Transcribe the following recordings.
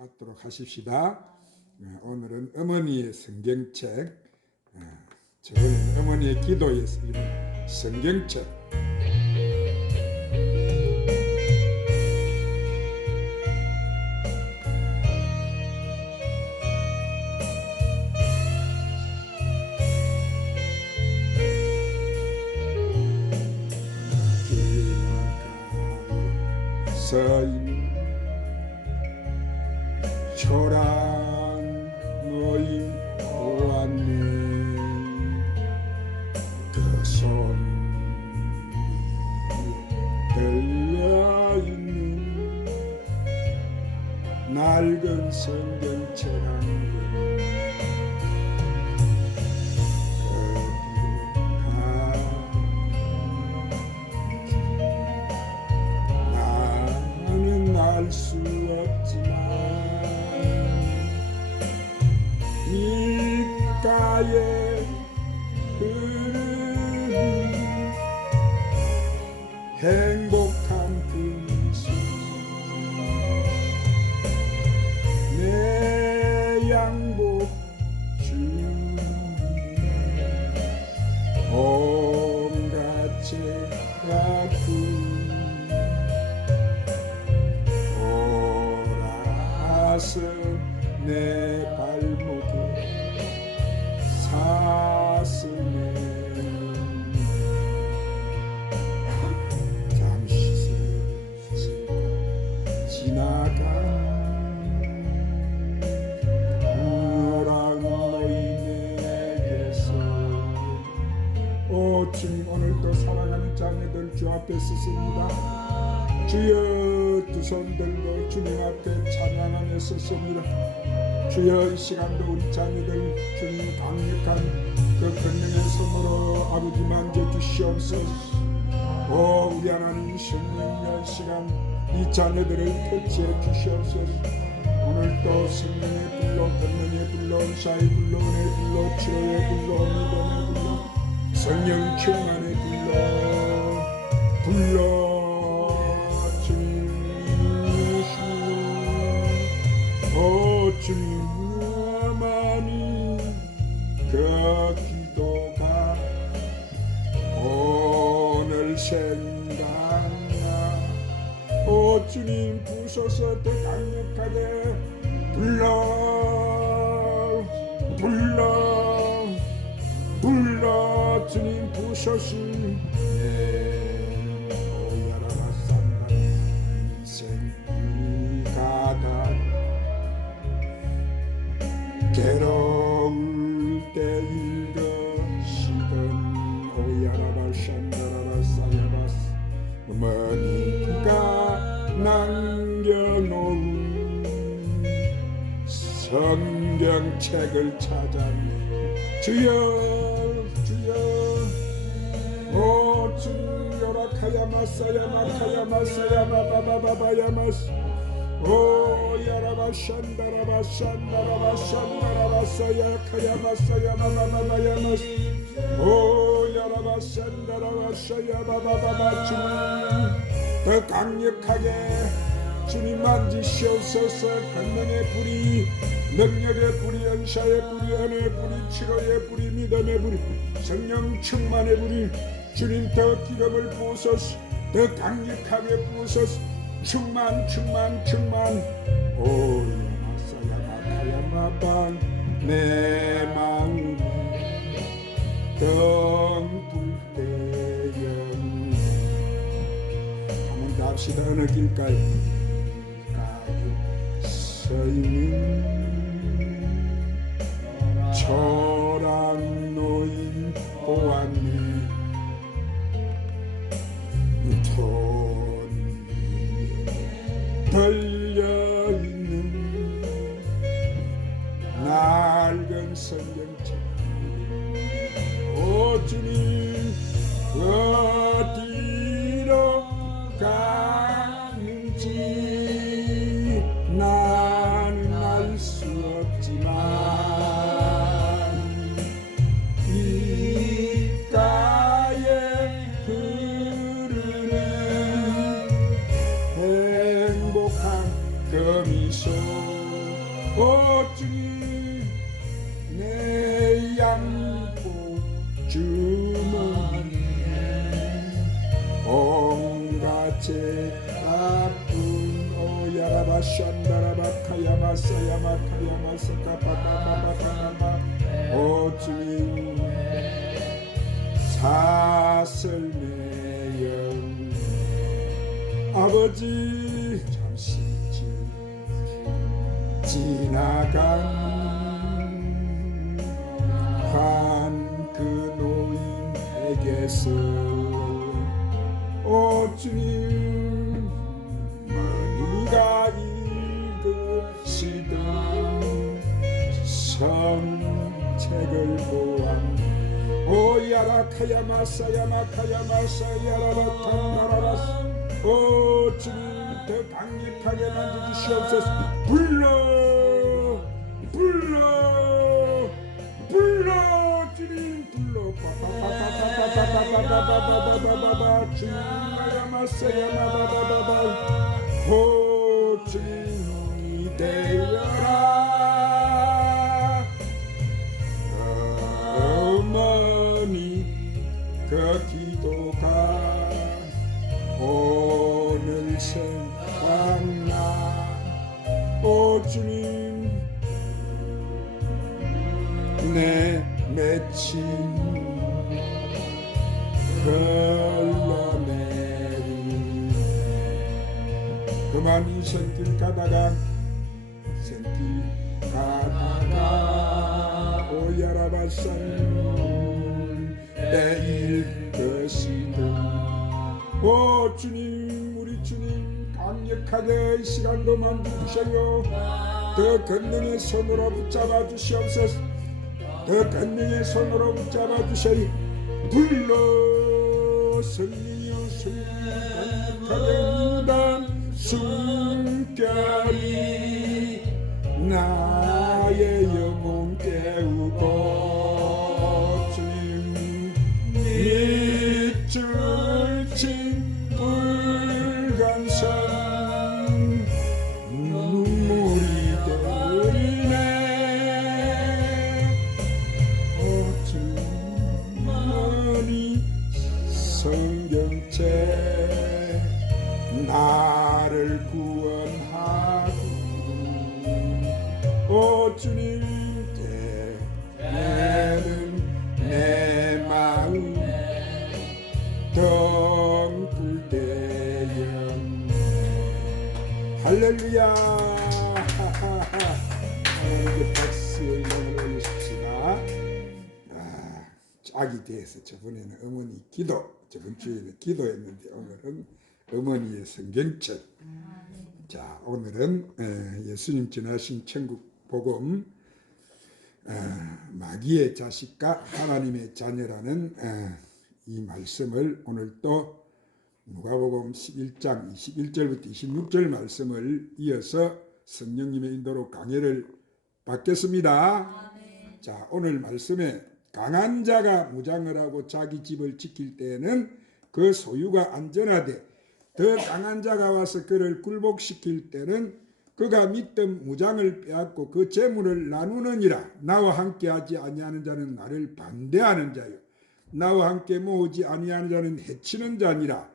받도록 하십시다. 오늘은 어머니의 성경책, 저는 어머니의 기도에서 읽은 성경책, 서인 초랑 노인 보았네. 그 손 들려있는 낡은 성경책 한 알 수 없지만 밀가에 흐르는 행복한 그 미소, 내 양복 주님 온갖 죄가 내 발목에 사슴에 잠시 스치고 지나간 노랑 노인에게서 오 주님, 오늘도 사랑하는 자녀들 주 앞에 섰습니다. 주여, 두 손 들고 주님 앞에 찬양 안에 섰습니다. 주여, 이 시간도 우리 자녀들 주님 강력한 그 권능의 손으로 아버지 만져주시옵소서. 오 우리 하나님, 성령의 시간 이 자녀들을 터치해 주시옵소서. 오늘도 성령의 불로, 권능의 불로, 은사의 불로, 은혜의 불로, 치료의 불로, 믿음의 불로, 성령 충만의 불로 주님만이 그 기도가 오늘 생각나. 오 주님, 부셔서 더 강력하게 불러 주님, 부셔서 괴로울 때 읽으시던 오야라바 샨다라바 사야바스 어머니가 남겨놓은 성경책을 찾았네. 주여 오 주여라 카야마사야마카야마사야마바바바바야마스 오 야라바 샨다라바 사야 카야마사야 마마마마야마스 오 야라바 샨다라바 사야 바바바바. 주님, 더 강력하게 주님 만지시옵소서. 권능의 불이, 능력의 불이, 은사의 불이, 은혜의 불이, 치료의 불이, 믿음의 불이, 성령 충만의 불이 주님 더 기름을 부으소서. 더 강력하게 부으소서. 충만 오 마사야 마카야 마방 내 마음에 덩불 때였네. 한번 더 합시다. 어느 길가에 서있는 초랑 노인 보았네. 걸려있는 낡은 성경책. 오 주님, 어디로 가는지 나는 알 수 오 주님 내 양보 주머니에 온갖 죄 아픈 오야라바 샨다라바 카야마사야마 카야마사카 바바바바바바바 오 주님 사슬매여 아버지 잠시 지나간 한 그 노인에게서 오 주님 머니가 읽으시던 성책을 보안 오야라카야마사야마카야마사야라라탄나라라스 오 주님 더 강력하게 만져주시옵소서. 불러 주님 불러 빠빠빠빠빠빠빠빠빠빠빠빠빠 주야마사야마바바바바 오 주님이 되어라. 어머니 그 기도가 오늘 생각나. 오 주님 내 맺힌 흘러내린 그만 이 산길 가다가 오야라바산 내일 것이다. 오 주님 우리 주님 강력하게 이 시간도 만져주셔요. 더 권능의 손으로 붙잡아 주시옵소서. 더 권능의 손으로 붙잡아 주셔요. 불러 성령이여 성령이여 강력하게 무단 숨결이 나의 영혼 깨우고 주님 밑줄 친 불간선 눈물이 되리네. 오 주님이 성경책 나를 구원하고 오 주님 때는 내 마음 덩굴대영 할렐루야. 하나님께 박수의 이름을 올리십시다. 짝이 돼서 저번에는 어머니 기도, 저번 주에는 기도했는데 오늘은 어머니의 성경책. 자, 오늘은 예수님 전하신 천국 복음 마귀의 자식과 하나님의 자녀라는 이 말씀을 오늘 또 누가복음 11장 21절부터 26절 말씀을 이어서 성령님의 인도로 강해를 받겠습니다. 자, 오늘 말씀에 강한 자가 무장을 하고 자기 집을 지킬 때에는 그 소유가 안전하되 더 강한 자가 와서 그를 굴복시킬 때는 그가 믿던 무장을 빼앗고 그 재물을 나누느니라. 나와 함께 하지 아니하는 자는 나를 반대하는 자요 나와 함께 모으지 아니하는 자는 해치는 자니라.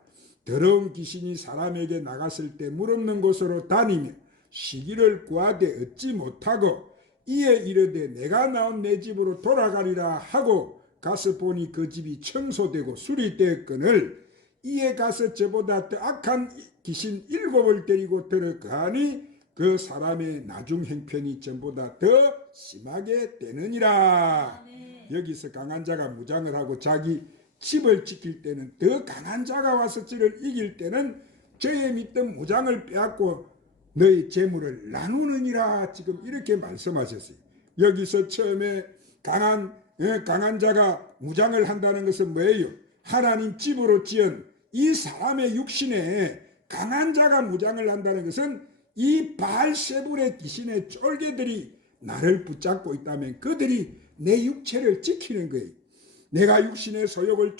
더러운 귀신이 사람에게 나갔을 때 물 없는 곳으로 다니며 시기를 구하되 얻지 못하고 이에 이르되 내가 나온 내 집으로 돌아가리라 하고 가서 보니 그 집이 청소되고 수리되었거늘 이에 가서 저보다 더 악한 귀신 7을 데리고 들어가니 그 사람의 나중 형편이 전보다 더 심하게 되느니라. 여기서 강한 자가 무장을 하고 자기 집을 지킬 때는 더 강한 자가 와서 저를 이길 때는 저의 믿던 무장을 빼앗고 너희 재물을 나누느니라. 지금 이렇게 말씀하셨어요. 여기서 처음에 강한 자가 무장을 한다는 것은 뭐예요? 하나님 집으로 지은 이 사람의 육신에 강한 자가 무장을 한다는 것은 이 바알세불의 귀신의 쫄개들이 나를 붙잡고 있다면 그들이 내 육체를 지키는 거예요. 내가 육신의 소욕을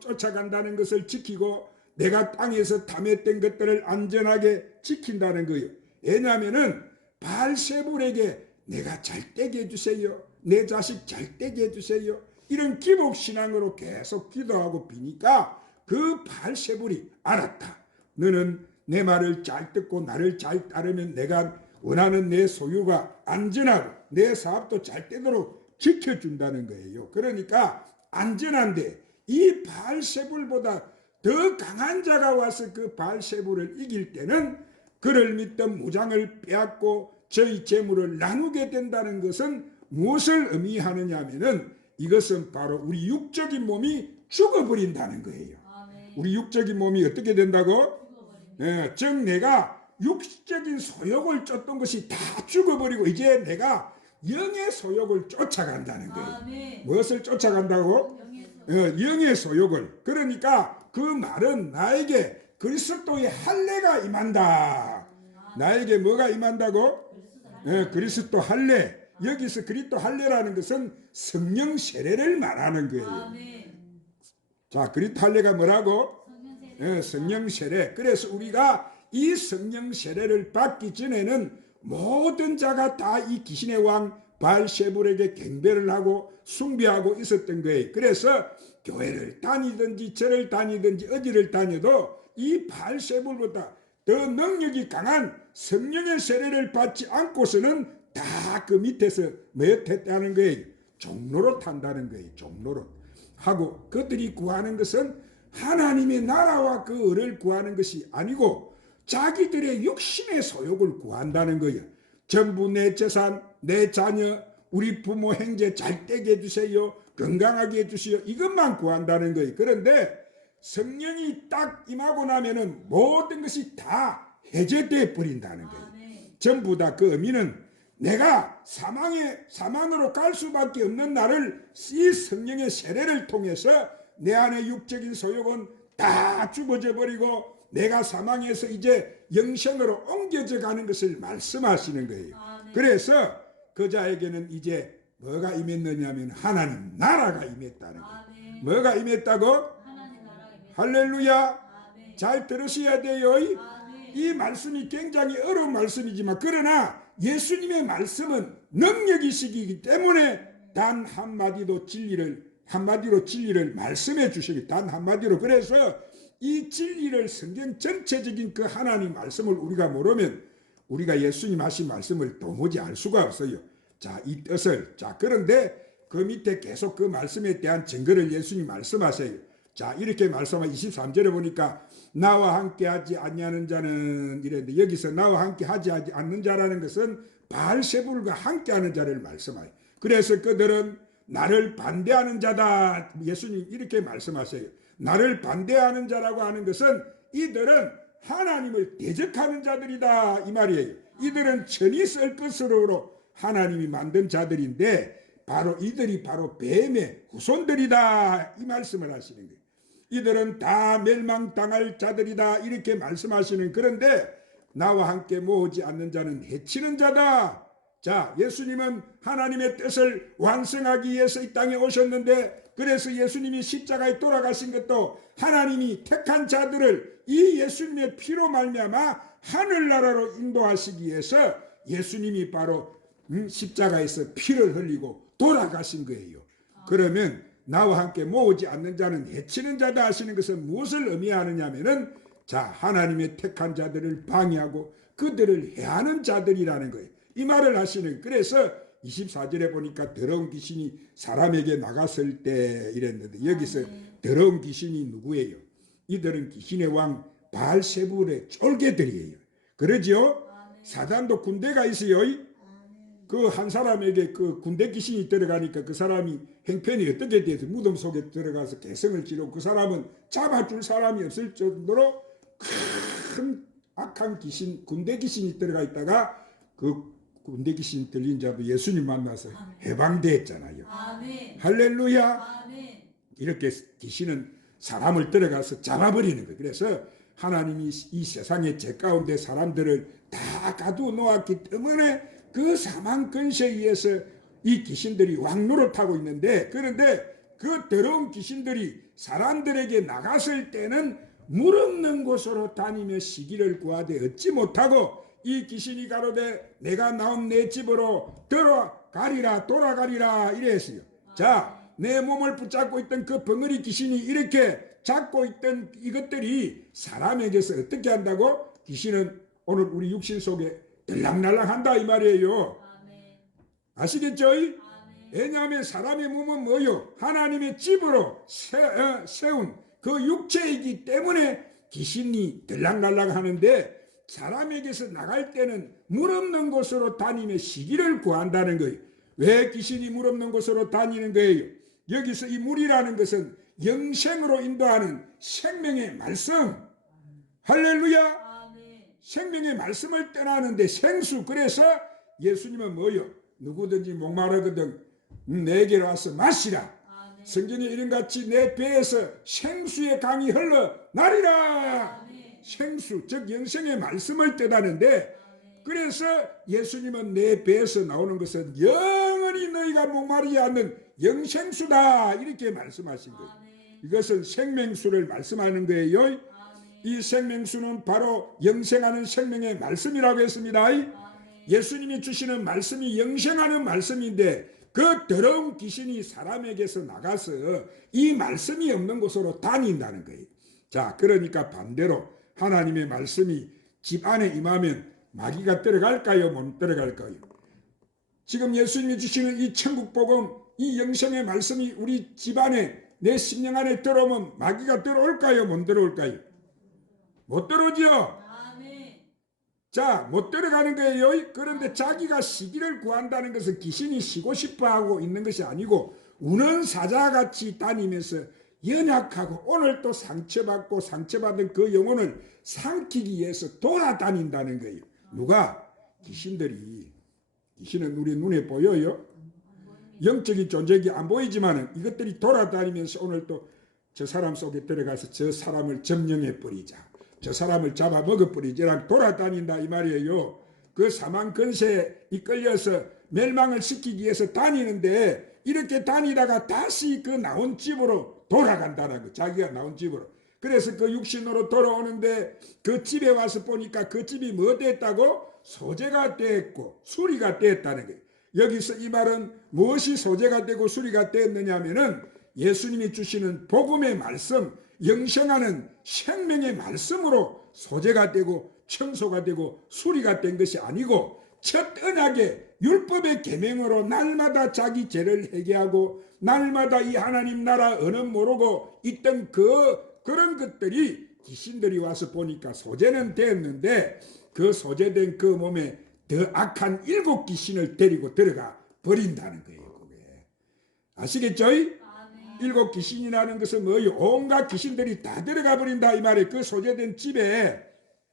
쫓아간다는 것을 지키고 내가 땅에서 탐했던 것들을 안전하게 지킨다는 거예요. 왜냐하면은 바알세불에게 내가 잘 되게 해주세요, 내 자식 잘 되게 해주세요, 이런 기복신앙으로 계속 기도하고 비니까 그 바알세불이 알았다, 너는 내 말을 잘 듣고 나를 잘 따르면 내가 원하는 내 소유가 안전하고 내 사업도 잘 되도록 지켜준다는 거예요. 그러니까 안전한데 이 바알세불보다 더 강한 자가 와서 그 바알세불을 이길 때는 그를 믿던 무장을 빼앗고 저희 재물을 나누게 된다는 것은 무엇을 의미하느냐 하면은 이것은 바로 우리 육적인 몸이 죽어버린다는 거예요. 우리 육적인 몸이 어떻게 된다고? 즉 내가 육적인 소욕을 쫓던 것이 다 죽어버리고 이제 내가 영의 소욕을 쫓아간다는 거예요. 무엇을 쫓아간다고? 영의 소욕을. 그러니까 그 말은 나에게 그리스도의 할례가 임한다. 나에게 뭐가 임한다고? 그리스도 할례. 여기서 그리스도 할례라는 것은 성령 세례를 말하는 거예요. 자, 그리스도 할례가 뭐라고? 성령 세례. 그래서 우리가 이 성령 세례를 받기 전에는 모든 자가 다 이 귀신의 왕 바알세불에게 경배를 하고 숭배하고 있었던 거예요. 그래서 교회를 다니든지 절을 다니든지 어디를 다녀도 이 바알세불보다 더 능력이 강한 성령의 세례를 받지 않고서는 다 그 밑에서 뭐였다는 거예요? 종로로 탄다는 거예요. 종로로 하고 그들이 구하는 것은 하나님의 나라와 그 을을 구하는 것이 아니고 자기들의 육신의 소욕을 구한다는 거예요. 전부 내 재산, 내 자녀, 우리 부모 형제 잘 되게 해주세요, 건강하게 해주세요, 이것만 구한다는 거예요. 그런데 성령이 딱 임하고 나면은 모든 것이 다 해제돼 버린다는 거예요. 전부 다 그 의미는 내가 사망으로 갈 수밖에 없는 나를 이 성령의 세례를 통해서 내 안의 육적인 소욕은 다 죽어져 버리고 내가 사망에서 이제 영생으로 옮겨져 가는 것을 말씀하시는 거예요. 그래서 그 자에게는 이제 뭐가 임했느냐면 하나님 나라가 임했다는 거예요. 뭐가 임했다고? 할렐루야. 잘 들으셔야 돼요. 이 말씀이 굉장히 어려운 말씀이지만 그러나 예수님의 말씀은 능력이시기 때문에 단 한마디로 진리를 말씀해 주시기, 단 한마디로. 그래서 이 진리를 성경 전체적인 그 하나님 말씀을 우리가 모르면 우리가 예수님 하신 말씀을 도무지 알 수가 없어요. 자, 이 뜻을. 자, 그런데 그 밑에 계속 그 말씀에 대한 증거를 예수님 말씀하세요. 자, 이렇게 말씀하면 23절에 보니까 나와 함께 하지 아니하는 자는 이랬는데 여기서 나와 함께 하지 않는 자라는 것은 바알세불과 함께 하는 자를 말씀해요. 그래서 그들은 나를 반대하는 자다. 예수님 이렇게 말씀하세요. 나를 반대하는 자라고 하는 것은 이들은 하나님을 대적하는 자들이다 이 말이에요. 이들은 천이 쓸 것으로 하나님이 만든 자들인데 바로 이들이 바로 뱀의 후손들이다 이 말씀을 하시는 거예요. 이들은 다 멸망당할 자들이다 이렇게 말씀하시는. 그런데 나와 함께 모으지 않는 자는 해치는 자다. 자, 예수님은 하나님의 뜻을 완성하기 위해서 이 땅에 오셨는데 그래서 예수님이 십자가에 돌아가신 것도 하나님이 택한 자들을 이 예수님의 피로 말미암아 하늘나라로 인도하시기 위해서 예수님이 바로 십자가에서 피를 흘리고 돌아가신 거예요. 그러면 나와 함께 모으지 않는 자는 해치는 자다 하시는 것은 무엇을 의미하느냐 하면은 자, 하나님의 택한 자들을 방해하고 그들을 해하는 자들이라는 거예요. 이 말을 하시는. 그래서 24절에 보니까 더러운 귀신이 사람에게 나갔을 때 이랬는데 여기서 더러운 귀신이 누구예요? 이들은 귀신의 왕 바알세불의 쫄개들이에요. 그러죠? 사단도 군대가 있어요. 그 한 사람에게 그 군대 귀신이 들어가니까 그 사람이 형편이 어떻게 돼서 무덤 속에 들어가서 개성을 지르고 그 사람은 잡아줄 사람이 없을 정도로 큰 악한 귀신, 군대 귀신이 들어가 있다가 그 군대 귀신 들린 자도 예수님 만나서 해방됐잖아요. 할렐루야. 이렇게 귀신은 사람을 들어가서 잡아버리는 거예요. 그래서 하나님이 이 세상의 죄 가운데 사람들을 다 가두어 놓았기 때문에 그 사망 근세에 의해서 이 귀신들이 왕노릇하고 있는데 그런데 그 더러운 귀신들이 사람들에게 나갔을 때는 물 없는 곳으로 다니며 시기를 구하되 얻지 못하고 이 귀신이 가로되 내가 나온 내 집으로 돌아가리라 이래 했어요. 자, 내 몸을 붙잡고 있던 그 벙어리 귀신이 이렇게 잡고 있던 이것들이 사람에게서 어떻게 한다고? 귀신은 오늘 우리 육신 속에 들락날락한다 이 말이에요. 아시겠죠? 왜냐하면 사람의 몸은 뭐요? 하나님의 집으로 세운 그 육체이기 때문에 귀신이 들락날락 하는데, 사람에게서 나갈 때는 물 없는 곳으로 다니며 시기를 구한다는 거예요. 왜 귀신이 물 없는 곳으로 다니는 거예요? 여기서 이 물이라는 것은 영생으로 인도하는 생명의 말씀. 할렐루야. 생명의 말씀을 떠나는데 생수. 그래서 예수님은 뭐요? 누구든지 목마르거든 내게로 와서 마시라. 성경에 이른같이 내 배에서 생수의 강이 흘러나리라. 생수, 즉 영생의 말씀을 뜻하는데, 그래서 예수님은 내 배에서 나오는 것은 영원히 너희가 목마르지 않는 영생수다 이렇게 말씀하신 거예요. 이것은 생명수를 말씀하는 거예요. 이 생명수는 바로 영생하는 생명의 말씀이라고 했습니다. 예수님이 주시는 말씀이 영생하는 말씀인데, 그 더러운 귀신이 사람에게서 나가서 이 말씀이 없는 곳으로 다닌다는 거예요. 자, 그러니까 반대로 하나님의 말씀이 집 안에 임하면 마귀가 들어갈까요? 못 들어갈까요? 지금 예수님이 주시는 이 천국복음, 이 영생의 말씀이 우리 집 안에, 내 심령 안에 들어오면 마귀가 들어올까요? 못 들어올까요? 못 들어오죠? 자, 못 들어가는 거예요. 그런데 자기가 시기를 구한다는 것은 귀신이 쉬고 싶어하고 있는 것이 아니고, 우는 사자같이 다니면서 연약하고 오늘 또 상처받고 상처받은 그 영혼을 삼키기 위해서 돌아다닌다는 거예요. 누가? 귀신들이. 귀신은 우리 눈에 보여요. 영적인 존재가 안 보이지만 이것들이 돌아다니면서 오늘 또 저 사람 속에 들어가서 저 사람을 점령해 버리자, 저 사람을 잡아먹어 버리자, 돌아다닌다 이 말이에요. 그 사망 근세에 이끌려서 멸망을 시키기 위해서 다니는데, 이렇게 다니다가 다시 그 나온 집으로 돌아간다는 거. 자기가 나온 집으로. 그래서 그 육신으로 돌아오는데, 그 집에 와서 보니까 그 집이 뭐 됐다고? 소재가 됐고 수리가 됐다는 거예요. 여기서 이 말은 무엇이 소재가 되고 수리가 됐느냐 하면은, 예수님이 주시는 복음의 말씀, 영생하는 생명의 말씀으로 소재가 되고 청소가 되고 수리가 된 것이 아니고, 첫 언약의 율법의 계명으로 날마다 자기 죄를 회개하고 날마다 이 하나님 나라 언어 모르고 있던 그런 것들이 귀신들이 와서 보니까 소재는 됐는데, 그 소재된 그 몸에 더 악한 7 귀신을 데리고 들어가 버린다는 거예요. 그게 아시겠죠? 7 귀신이라는 것은 뭐예요? 온갖 귀신들이 다 들어가 버린다 이 말이에요. 그 소재된 집에.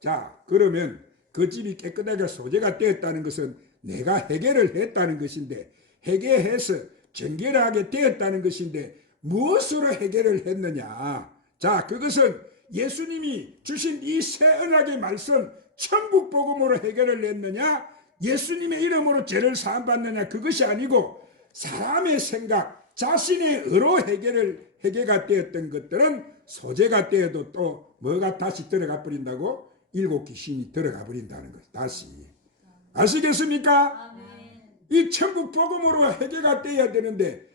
자, 그러면 그 집이 깨끗하게 소재가 되었다는 것은 내가 해결을 했다는 것인데, 해결해서 정결하게 되었다는 것인데, 무엇으로 해결을 했느냐? 자, 그것은 예수님이 주신 이 새 언약의 말씀, 천국 복음으로 해결을 했느냐, 예수님의 이름으로 죄를 사함받느냐, 그것이 아니고 사람의 생각, 자신의 의로 해결가 되었던 것들은 소재가 되어도 또 뭐가 다시 들어가 버린다고? 7 귀신이 들어가 버린다는 것. 다시. 아시겠습니까? 이 천국 복음으로 해결가 되어야 되는데,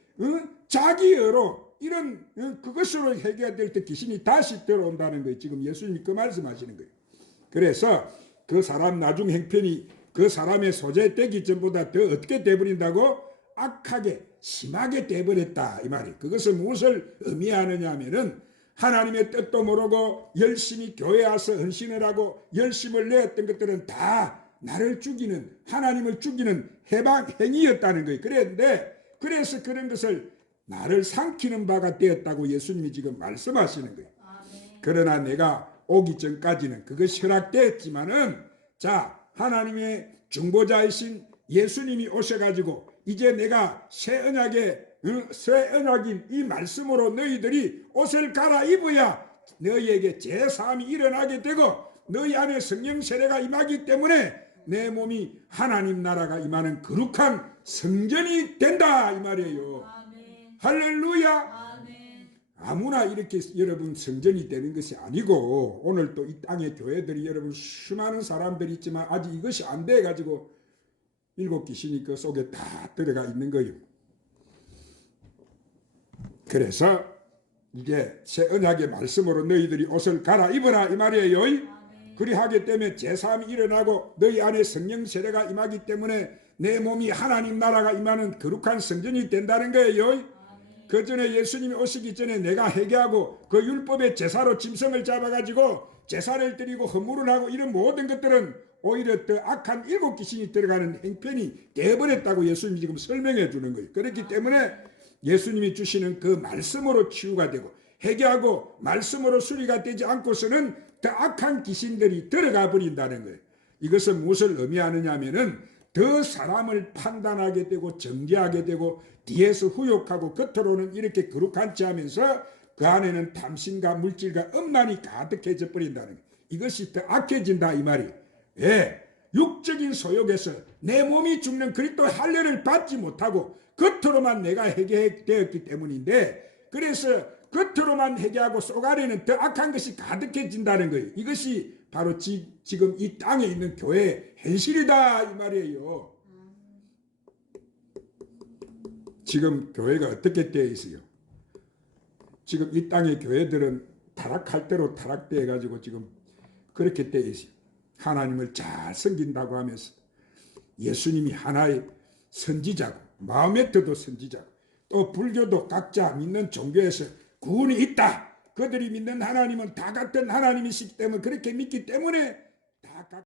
자기 의로 이런 그것으로 해결될 때 귀신이 다시 들어온다는 거예요. 지금 예수님이 그 말씀하시는 거예요. 그래서 그 사람 나중 형편이 그 사람의 소재되기 전보다 더 어떻게 돼버린다고? 악하게 심하게 돼버렸다 이 말이에요. 그것은 무엇을 의미하느냐 하면은, 하나님의 뜻도 모르고 열심히 교회에 와서 헌신을 하고 열심을 내었던 것들은 다 나를 죽이는, 하나님을 죽이는 해방 행위였다는 거예요. 그랬는데, 그래서 그런 것을 나를 삼키는 바가 되었다고 예수님이 지금 말씀하시는 거예요. 그러나 내가 오기 전까지는 그것이 허락되었지만은, 자, 하나님의 중보자이신 예수님이 오셔가지고 이제 내가 새 언약인 이 말씀으로 너희들이 옷을 갈아입어야 너희에게 제사함이 일어나게 되고 너희 안에 성령 세례가 임하기 때문에 내 몸이 하나님 나라가 임하는 거룩한 성전이 된다 이 말이에요. 할렐루야. 아무나 이렇게 여러분 성전이 되는 것이 아니고, 오늘 또 이 땅의 교회들이 여러분 수많은 사람들이 있지만 아직 이것이 안 돼 가지고 일곱 귀신이 그 속에 다 들어가 있는 거예요. 그래서 이게 새 언약의 말씀으로 너희들이 옷을 갈아입어라 이 말이에요. 그리하기 때문에 제3이 일어나고 너희 안에 성령 세례가 임하기 때문에 내 몸이 하나님 나라가 임하는 거룩한 성전이 된다는 거예요. 그 전에 예수님이 오시기 전에 내가 회개하고 그 율법의 제사로 짐승을 잡아가지고 제사를 드리고 헌물을 하고 이런 모든 것들은 오히려 더 악한 일곱 귀신이 들어가는 행편이 되어버렸다고 예수님이 지금 설명해 주는 거예요. 그렇기 때문에 예수님이 주시는 그 말씀으로 치유가 되고 회개하고 말씀으로 수리가 되지 않고서는 더 악한 귀신들이 들어가 버린다는 거예요. 이것은 무엇을 의미하느냐 하면은 더 사람을 판단하게 되고 정죄하게 되고 뒤에서 후욕하고 겉으로는 이렇게 거룩한 체 하면서 그 안에는 탐심과 물질과 엄란이 가득해져 버린다는 거예요. 이것이 더 악해진다 이 말이에요. 예, 육적인 소욕에서 내 몸이 죽는 그리스도 할례를 받지 못하고 겉으로만 내가 회개되었기 때문인데, 그래서 겉으로만 회개하고 속 안에는 더 악한 것이 가득해진다는 거예요. 이것이 바로 지금 이 땅에 있는 교회의 현실이다 이 말이에요. 지금 교회가 어떻게 되어 있어요? 지금 이 땅의 교회들은 타락할 대로 타락되어 가지고 지금 그렇게 되어 있어요. 하나님을 잘 섬긴다고 하면서 예수님이 하나의 선지자고 마호메트도 선지자고 또 불교도 각자 믿는 종교에서 구원이 있다. 그들이 믿는 하나님은 다 같은 하나님이시기 때문에 그렇게 믿기 때문에 다